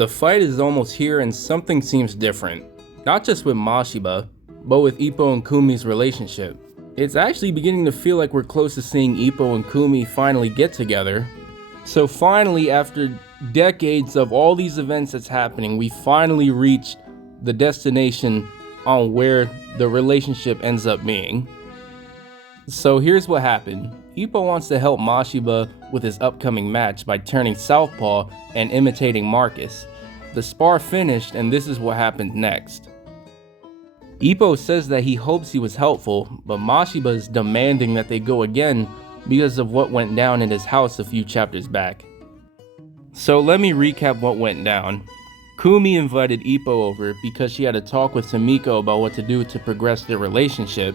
The fight is almost here and something seems different. Not just with Mashiba, but with Ippo and Kumi's relationship. It's actually beginning to feel like we're close to seeing Ippo and Kumi finally get together. So finally, after decades of all these events that's happening, we finally reach the destination on where the relationship ends up being. So here's what happened. Ippo wants to help Mashiba with his upcoming match by turning southpaw and imitating Marcus. The spar finished and this is what happened next. Ippo says that he hopes he was helpful, but Mashiba is demanding that they go again because of what went down in his house a few chapters back. So let me recap what went down. Kumi invited Ippo over because she had a talk with Tomiko about what to do to progress their relationship.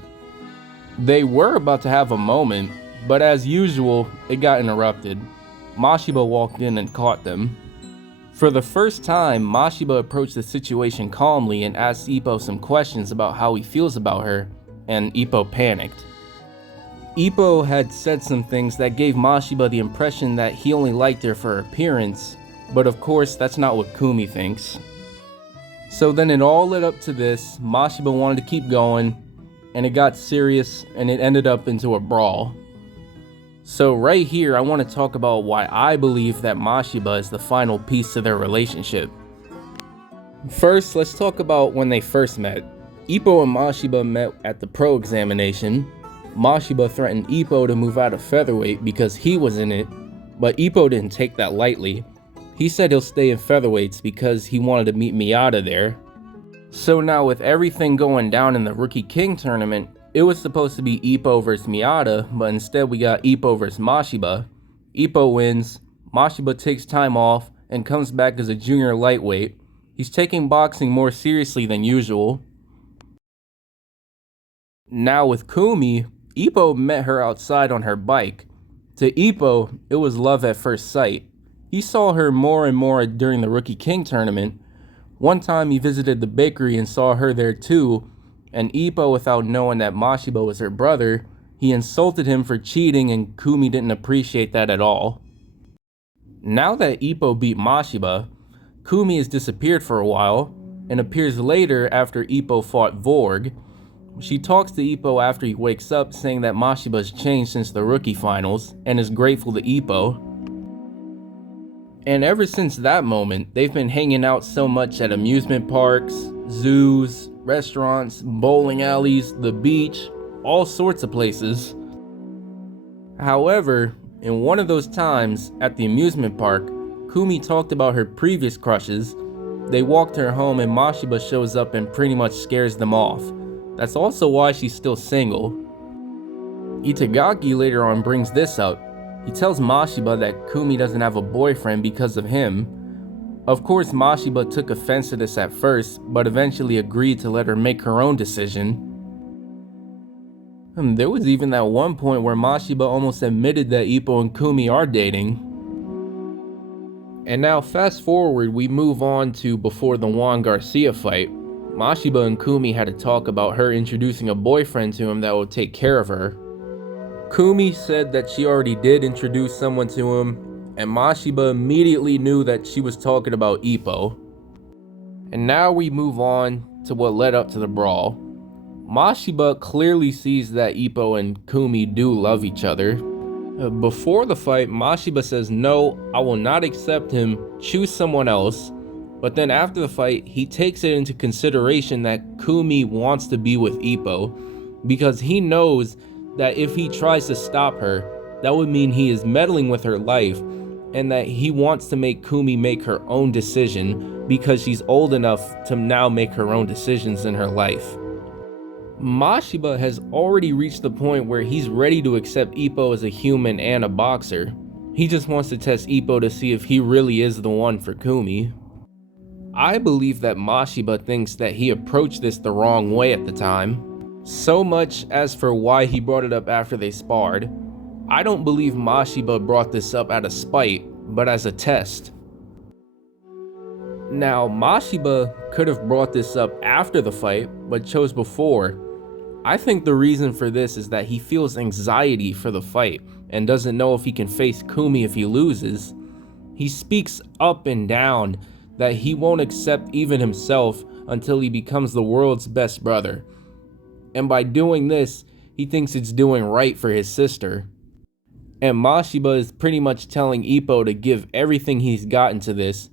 They were about to have a moment, but as usual, it got interrupted. Mashiba walked in and caught them. For the first time, Mashiba approached the situation calmly and asked Ippo some questions about how he feels about her, and Ippo panicked. Ippo had said some things that gave Mashiba the impression that he only liked her for her appearance, but of course that's not what Kumi thinks. So then it all led up to this. Mashiba wanted to keep going, and it got serious and it ended up into a brawl. So right here I want to talk about why I believe that Mashiba is the final piece to their relationship. First, let's talk about when they first met. Ippo and Mashiba met at the pro examination. Mashiba threatened Ippo to move out of featherweight because he was in it, but Ippo didn't take that lightly. He said he'll stay in featherweights because he wanted to meet Miyata there. So now with everything going down in the Rookie King tournament, it was supposed to be Ippo vs Miyata, but instead we got Ippo vs Mashiba. Ippo wins, Mashiba takes time off and comes back as a junior lightweight. He's taking boxing more seriously than usual. Now with Kumi, Ippo met her outside on her bike. To Ippo, it was love at first sight. He saw her more and more during the Rookie King tournament. One time he visited the bakery and saw her there too, and Ippo, without knowing that Mashiba was her brother, he insulted him for cheating and Kumi didn't appreciate that at all. Now that Ippo beat Mashiba, Kumi has disappeared for a while and appears later after Ippo fought Vorg. She talks to Ippo after he wakes up, saying that Mashiba has changed since the rookie finals and is grateful to Ippo. And ever since that moment, they've been hanging out so much at amusement parks, zoos, restaurants, bowling alleys, the beach, all sorts of places. However, in one of those times at the amusement park, Kumi talked about her previous crushes. They walked her home and Mashiba shows up and pretty much scares them off. That's also why she's still single. Itagaki later on brings this up. He tells Mashiba that Kumi doesn't have a boyfriend because of him. Of course, Mashiba took offense to this at first, but eventually agreed to let her make her own decision. There was even that one point where Mashiba almost admitted that Ippo and Kumi are dating. And now fast forward, we move on to before the Juan Garcia fight. Mashiba and Kumi had a talk about her introducing a boyfriend to him that would take care of her. Kumi said that she already did introduce someone to him, and Mashiba immediately knew that she was talking about Ippo. And now we move on to what led up to the brawl. Mashiba clearly sees that Ippo and Kumi do love each other. Before the fight, Mashiba says, "No, I will not accept him, choose someone else." But then after the fight, he takes it into consideration that Kumi wants to be with Ippo, because he knows that if he tries to stop her, that would mean he is meddling with her life, and that he wants to make Kumi make her own decision because she's old enough to now make her own decisions in her life. Mashiba has already reached the point where he's ready to accept Ippo as a human and a boxer. He just wants to test Ippo to see if he really is the one for Kumi. I believe that Mashiba thinks that he approached this the wrong way at the time. So much as for why he brought it up after they sparred. I don't believe Mashiba brought this up out of spite, but as a test. Now, Mashiba could have brought this up after the fight, but chose before. I think the reason for this is that he feels anxiety for the fight and doesn't know if he can face Kumi if he loses. He speaks up and down that he won't accept even himself until he becomes the world's best brother. And by doing this, he thinks it's doing right for his sister. And Mashiba is pretty much telling Ippo to give everything he's got into this,